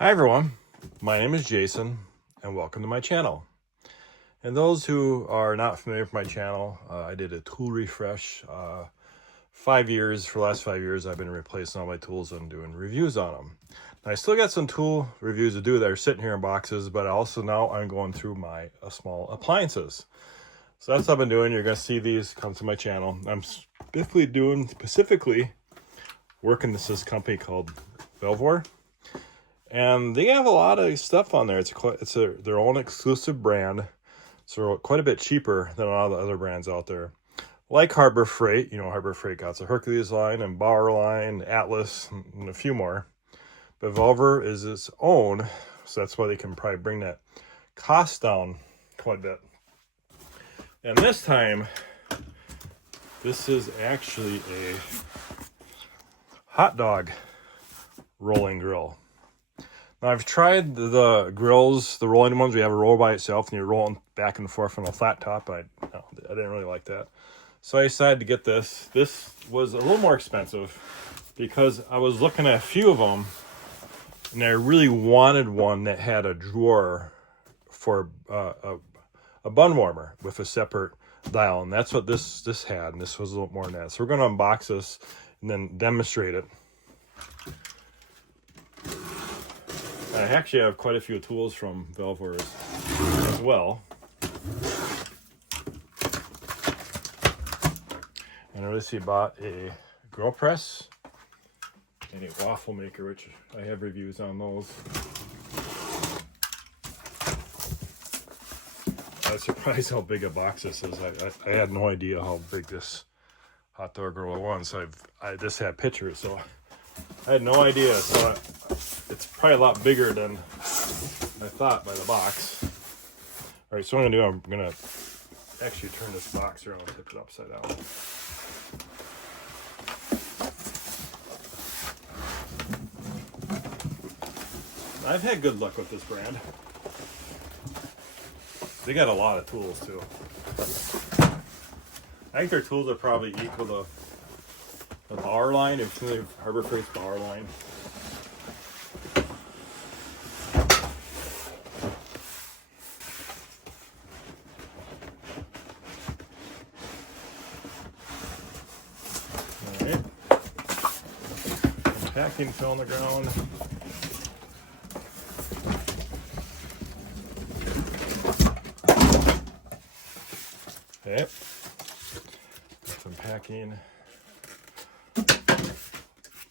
Hi everyone, my name is Jason and welcome to my channel. And those who are not familiar with my channel, I did a tool refresh. For the last 5 years I've been replacing all my tools and doing reviews on them. Now, I still got some tool reviews to do that are sitting here in boxes, but also now I'm going through my small appliances. So that's what I've been doing. You're going to see these come to my channel. I'm specifically working with this company called Vevor. And they have a lot of stuff on there. It's their own exclusive brand, so quite a bit cheaper than a lot of the other brands out there. Like Harbor Freight, Harbor Freight got the Hercules line and Bauer line, Atlas, and a few more. But Vevor is its own, so that's why they can probably bring that cost down quite a bit. And this time, this is actually a hot dog rolling grill. Now, I've tried the grills, the rolling ones where you have a roll by itself and you're rolling back and forth on a flat top. I didn't really like that. So I decided to get this. This was a little more expensive because I was looking at a few of them and I really wanted one that had a drawer for a bun warmer with a separate dial. And that's what this had, and this was a little more than that. So we're going to unbox this and then demonstrate it. I actually have quite a few tools from Vevor as well. And I recently bought a grill press and a waffle maker, which I have reviews on those. I was surprised how big a box this is. I had no idea how big this hot dog grill was. I just had pictures, so I had no idea. So it's probably a lot bigger than I thought by the box. All right, so what I'm gonna do, I'm gonna actually turn this box around and flip it upside down. I've had good luck with this brand. They got a lot of tools too. I think their tools are probably equal to the Bauer line, if you know Harbor Freight's Bauer line. Alright. Some packing fell on the ground. Okay. Got some packing.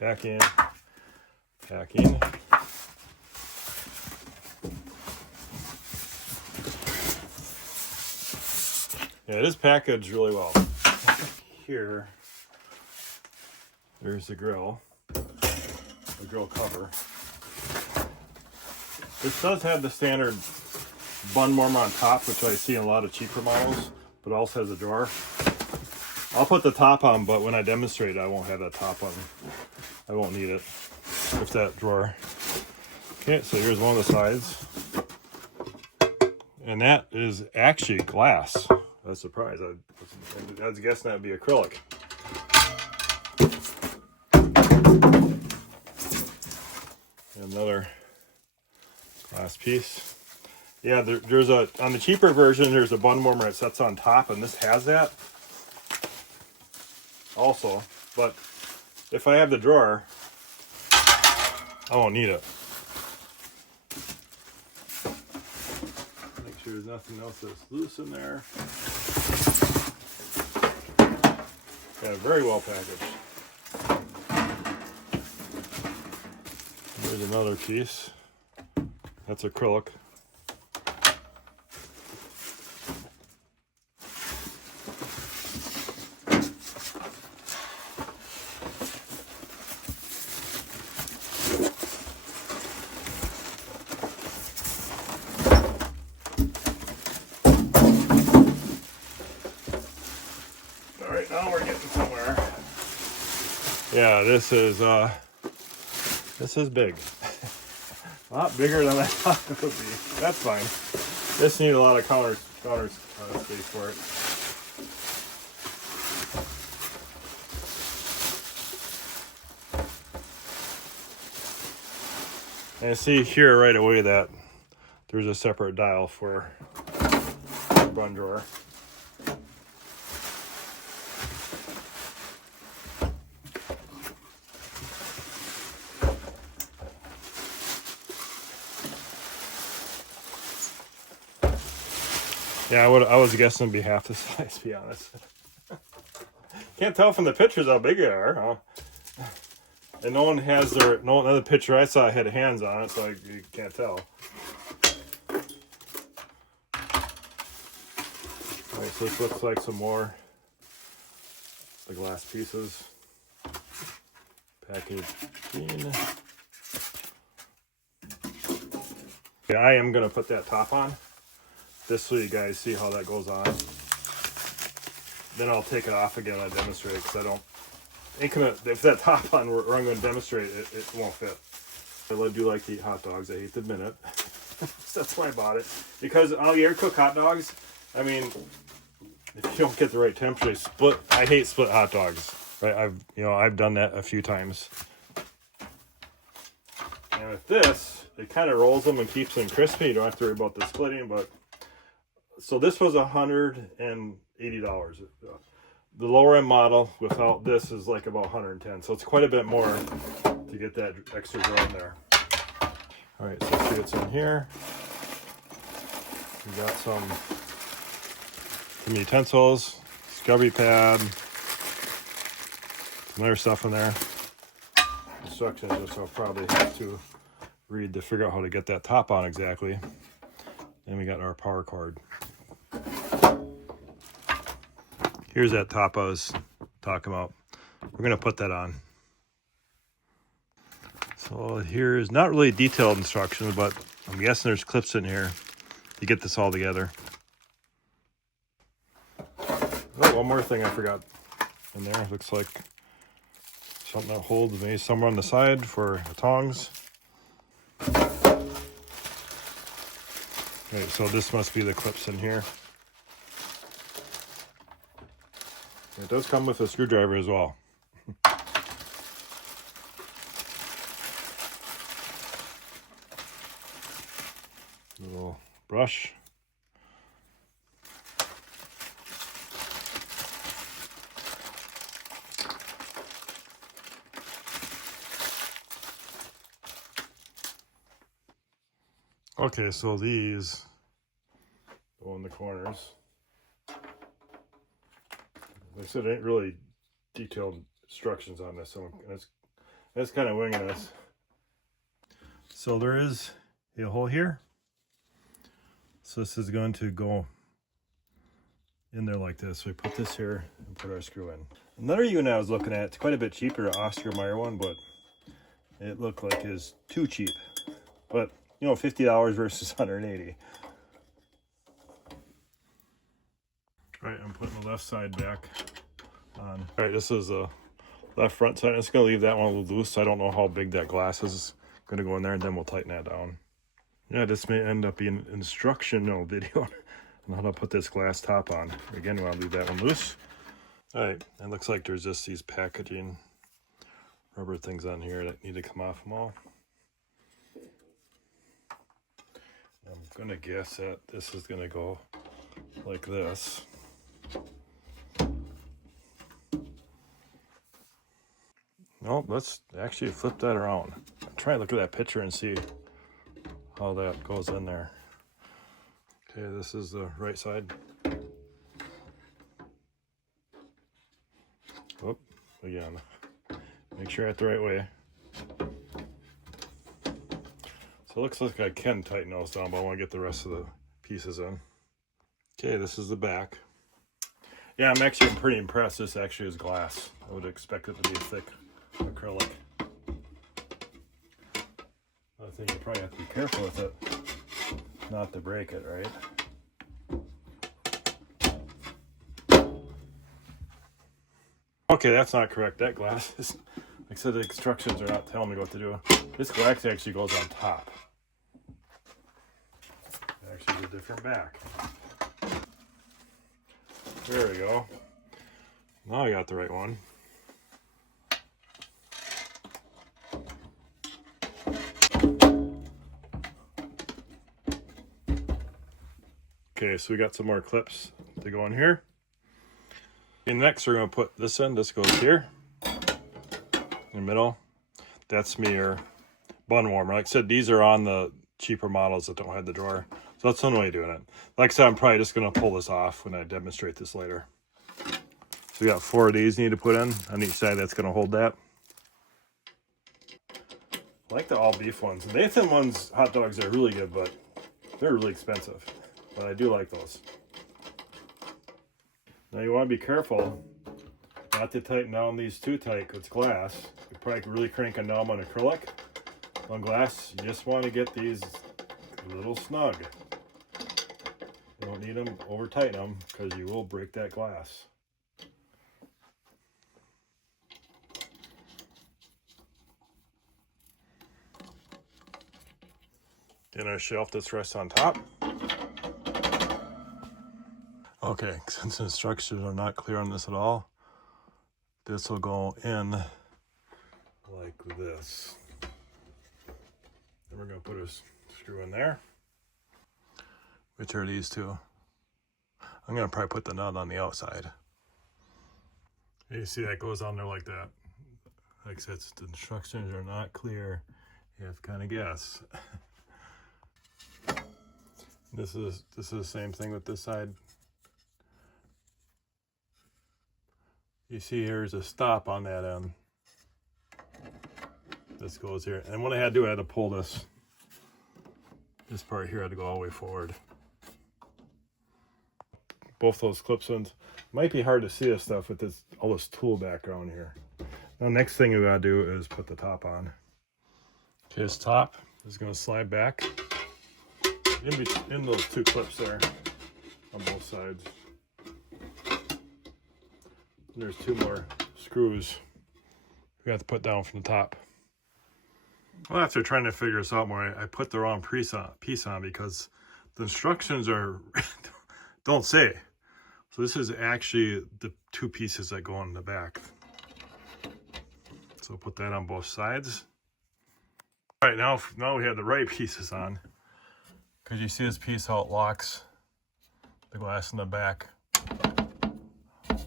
Packing. Yeah, it is packaged really well. Here, there's the grill cover. This does have the standard bun warmer on top, which I see in a lot of cheaper models, but it also has a drawer. I'll put the top on, but when I demonstrate it, I won't have that top on. I won't need it with that drawer. Okay, so here's one of the sides. And that is actually glass. I was surprised. I was guessing that would be acrylic. Another glass piece. Yeah, there's on the cheaper version, there's a bun warmer that sets on top, and this has that also. But if I have the drawer, I won't need it. Make sure there's nothing else that's loose in there. Yeah, very well packaged. There's another piece. That's acrylic. All right, now we're getting somewhere. Yeah, this is big. A lot bigger than I thought it would be. That's fine. This needs a lot of counter space for it. And I see here right away that there's a separate dial for the bun drawer. Yeah, I was guessing it'd be half the size, to be honest. Can't tell from the pictures how big they are, huh? And no other picture I saw had hands on it, so you can't tell. Alright, so this looks like some more the glass pieces. Package clean. Okay, I am gonna put that top on, just so you guys see how that goes on. Then I'll take it off again and demonstrate, because if that top on where I'm going to demonstrate, it won't fit. I do like to eat hot dogs, I hate to admit it. That's why I bought it. Because you ever cook hot dogs? I mean, if you don't get the right temperature, I hate split hot dogs. Right? I've done that a few times. And with this, it kind of rolls them and keeps them crispy. You don't have to worry about the splitting. But so this was $180. The lower end model without this is like about 110, so it's quite a bit more to get that extra grill in there. All right, so let's see what's in here. We got some utensils, scrubby pad, some other stuff in there. Instructions, which I'll probably have to read to figure out how to get that top on exactly. Then we got our power cord. Here's that top I was talking about. We're going to put that on. So here's not really detailed instructions, but I'm guessing there's clips in here to get this all together. Oh, one more thing I forgot in there. Looks like something that holds maybe somewhere on the side for the tongs. Okay, so this must be the clips in here. It does come with a screwdriver as well. Little brush. Okay, so these go in the corners. Like I said, it ain't really detailed instructions on this, so it's kind of winging this. So there is a hole here. So this is going to go in there like this. So we put this here and put our screw in. Another unit I was looking at, it's quite a bit cheaper, the Oscar Mayer one, but it looked like it's too cheap. But, $50 versus $180. All right, I'm putting the left side back on. All right, this is the left front side. I'm just going to leave that one a little loose. I don't know how big that glass is going to go in there, and then we'll tighten that down. Yeah, this may end up being an instructional video on how to put this glass top on. Again, you want to leave that one loose. All right, it looks like there's just these packaging rubber things on here that need to come off them all. I'm going to guess that this is going to go like this. No, let's actually flip that around. Try to look at that picture and see how that goes in there. Okay, this is the right side. Oh, again, make sure I have it the right way. So it looks like I can tighten those down, but I want to get the rest of the pieces in. Okay, this is the back. Yeah, I'm actually pretty impressed. This actually is glass. I would expect it to be thick acrylic. I think you probably have to be careful with it, not to break it, right? Okay, that's not correct. That glass is, like I said, the instructions are not telling me what to do. This glass actually goes on top. Actually, a different back. There we go. Now I got the right one. Okay, so we got some more clips to go in here. And next we're going to put this in. This goes here in the middle. That's me your bun warmer. Like I said, these are on the cheaper models that don't have the drawer. So that's the only way of doing it. Like I said, I'm probably just going to pull this off when I demonstrate this later. So we got 4 of these need to put in on each side. That's going to hold that. I like the all beef ones. The Nathan ones, hot dogs, are really good, but they're really expensive. But I do like those. Now you want to be careful not to tighten down these too tight because it's glass. You probably could really crank them down on acrylic. On glass, you just want to get these a little snug. You don't need them over tighten them because you will break that glass. In our shelf that's rests on top. Okay, since the instructions are not clear on this at all, this will go in like this. Then we're going to put a screw in there. Which are these two? I'm going to probably put the nut on the outside. You see that goes on there like that. Like I said, the instructions are not clear. You have to kind of guess. This is the same thing with this side. You see here's a stop on that end. This goes here. And what I had to do, I had to pull this part here had to go all the way forward. Both those clips ones. Might be hard to see this stuff with all this tool background here. Now next thing we gotta do is put the top on. Okay, this top is gonna slide back in those 2 clips there on both sides. And there's 2 more screws we have to put down from the top. Well, after trying to figure this out more, I put the wrong piece on because the instructions are don't say. So this is actually the 2 pieces that go on the back. So put that on both sides. All right, now we have the right pieces on. Because you see this piece how it locks the glass in the back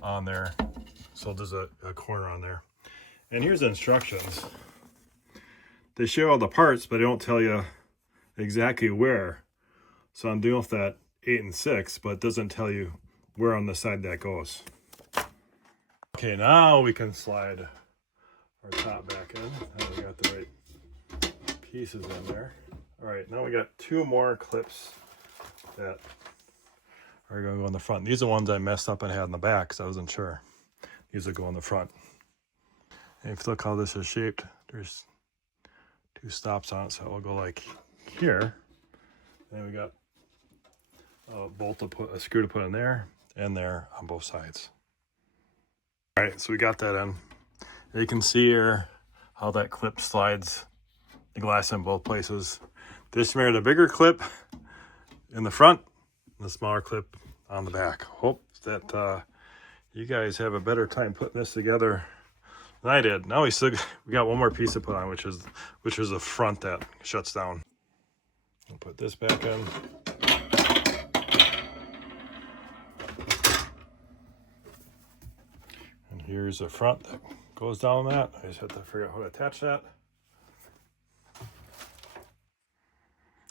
on there. So there's a corner on there. And here's the instructions. They show all the parts, but they don't tell you exactly where. So I'm doing with that 8 and 6, but it doesn't tell you where on the side that goes. Okay, now we can slide our top back in. Now we got the right pieces in there. All right, now we got 2 more clips that are going to go in the front. These are the ones I messed up and had in the back because I wasn't sure. These will go in the front. And if you look how this is shaped, there's 2 stops on it, so it will go like here. And we got a screw to put in there and there on both sides. All right, so we got that in. You can see here how that clip slides the glass in both places. This made a bigger clip in the front and the smaller clip on the back. Hope that you guys have a better time putting this together than I did. Now we got 1 more piece to put on, which is the front that shuts down. I'll put this back in. And here's the front that goes down that. I just have to figure out how to attach that.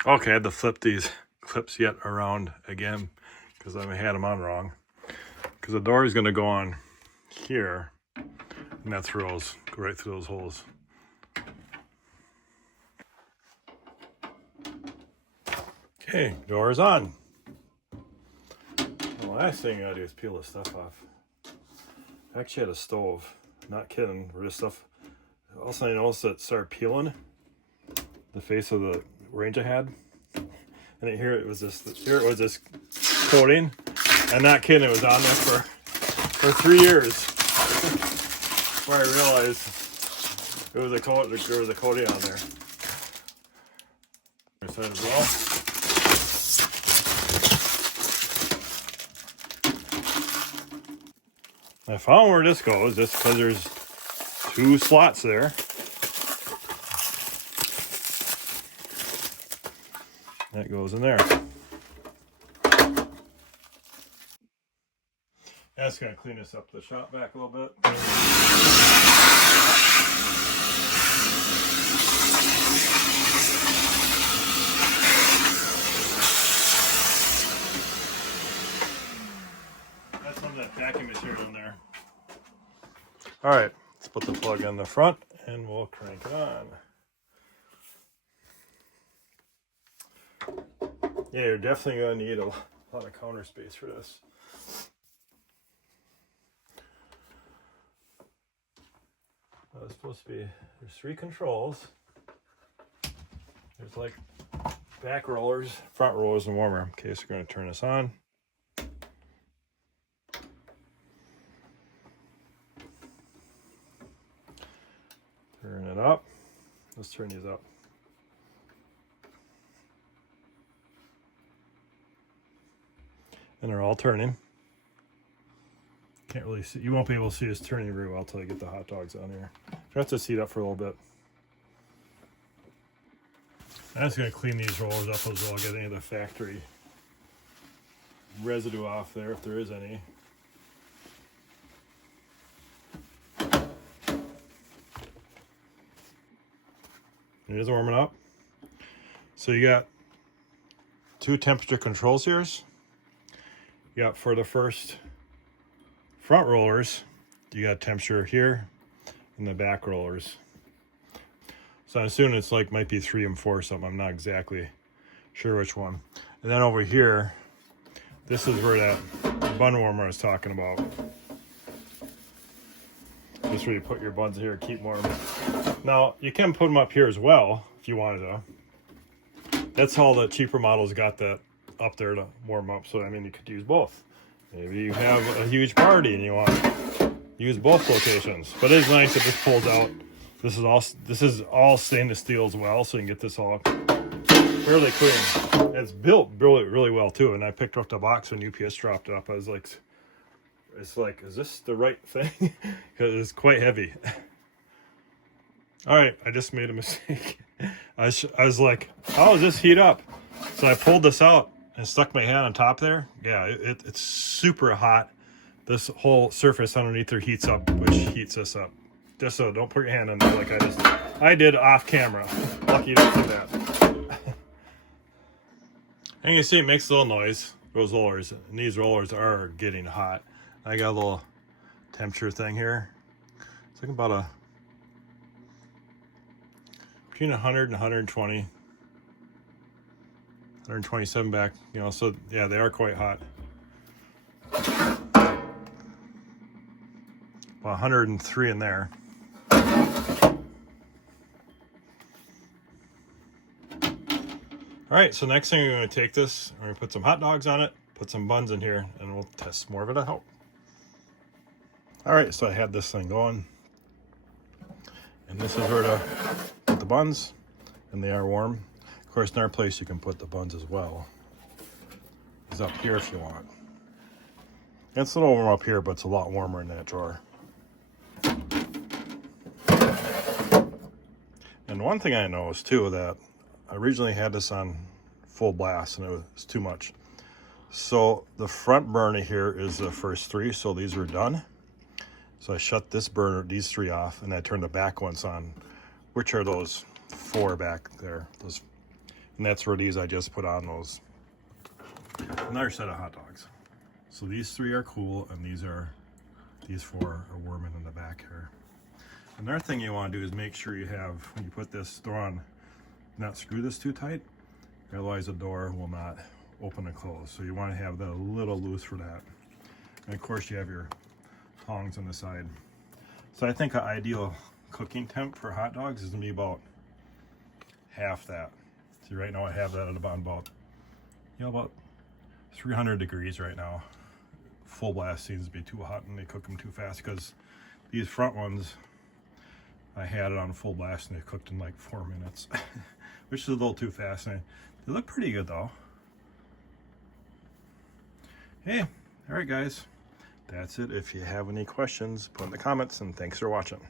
Okay, I had to flip these clips yet around again because I had them on wrong. Because the door is going to go on here, and that go right through those holes. Okay, door is on. The last thing I gotta do is peel this stuff off. I actually had a stove. Not kidding. Where this stuff. Also, I noticed that it started peeling the face of the range I had, and here it was this coating. I'm not kidding. It was on there for 3 years. Before I realized there was a coating on there. Other side as well. I found where this goes just because there's 2 slots there. That goes in there. That's going to clean this up the shop back a little bit. That's some of that packing material in there. All right, let's put the plug in the front and we'll crank it on. Yeah, you're definitely going to need a lot of counter space for this. It's supposed to be, there's 3 controls. There's like back rollers, front rollers, and warmer. Okay, so we're going to turn this on. Turn it up. Let's turn these up. And they're all turning. Can't really see, you won't be able to see us turning very well until I get the hot dogs on here. I have to seat up for a little bit. I'm just going to clean these rollers up as well, get any of the factory residue off there if there is any. It is warming up. So you got 2 temperature controls here. You got for the first front rollers, you got temperature here, and the back rollers. So I'm assuming it's like might be 3 and 4 or something. I'm not exactly sure which one. And then over here, this is where that bun warmer I was talking about. This is where you put your buns here, keep warm. Now you can put them up here as well if you wanted to. That's how the cheaper models got that up there to warm up. So I mean, you could use both. Maybe you have a huge party and you want to use both locations. But it is nice if this pulls out. This is all stainless steel as well, so you can get this all fairly clean. It's built really, really well too. And I picked up the box when UPS dropped it up. I was like, it's like, is this the right thing? Because it's quite heavy. All right, I just made a mistake. I was like, how does this heat up? So I pulled this out and stuck my hand on top there. Yeah, it's super hot. This whole surface underneath there heats up, which heats this up. Just so don't put your hand on there like I did off camera. Lucky you didn't see that. And you see it makes a little noise, those rollers. And these rollers are getting hot. I got a little temperature thing here. It's like about between 100 and 120. 127 back, you know, so yeah, they are quite hot. About 103 in there. All right, so next thing we're going to take this, we're going to put some hot dogs on it, put some buns in here, and we'll test more of it at home. All right, so I had this thing going, and this is where to put the buns, and they are warm. Of course, in our place, you can put the buns as well. It's up here if you want. It's a little warm up here, but it's a lot warmer in that drawer. And one thing I noticed too, that I originally had this on full blast and it was too much. So the front burner here is the first 3, so these are done. So I shut this burner, these 3 off, and I turned the back ones on, which are those 4 back there. Those, and that's where these I just put on those. Another set of hot dogs. So these 3 are cool, and these 4 are warming in the back here. Another thing you want to do is make sure you have, when you put this door on, not screw this too tight, otherwise the door will not open and close. So you want to have that a little loose for that. And of course you have your tongs on the side. So I think an ideal cooking temp for hot dogs is going to be about half that. See, right now I have that at about 300 degrees right now. Full blast seems to be too hot and they cook them too fast, because these front ones, I had it on full blast and they cooked in like 4 minutes, which is a little too fast. And they look pretty good though. Hey, all right guys, that's it. If you have any questions, put in the comments, and thanks for watching.